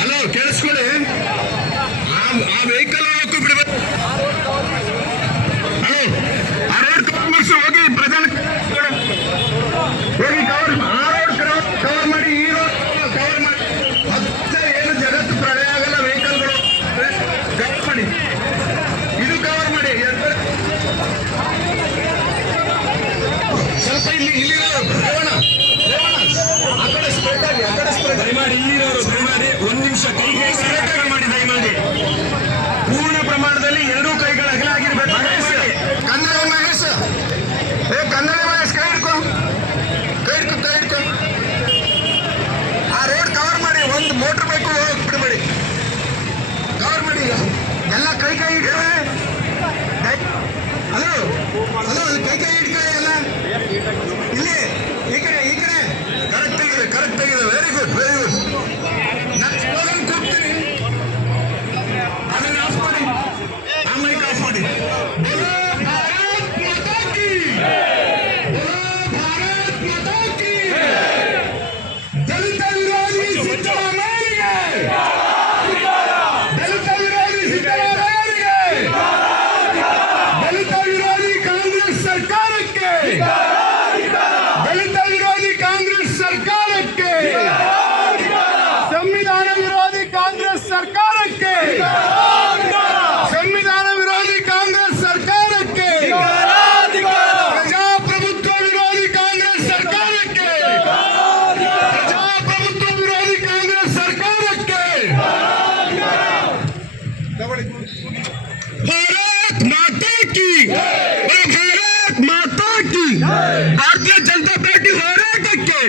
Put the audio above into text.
Hello ಕೇಳಿಸ್ಕೊಳ್ಳಿ. ಆ vehicle Bharat माता की। भारत माता की। भारतीय जनता पार्टी भारत के।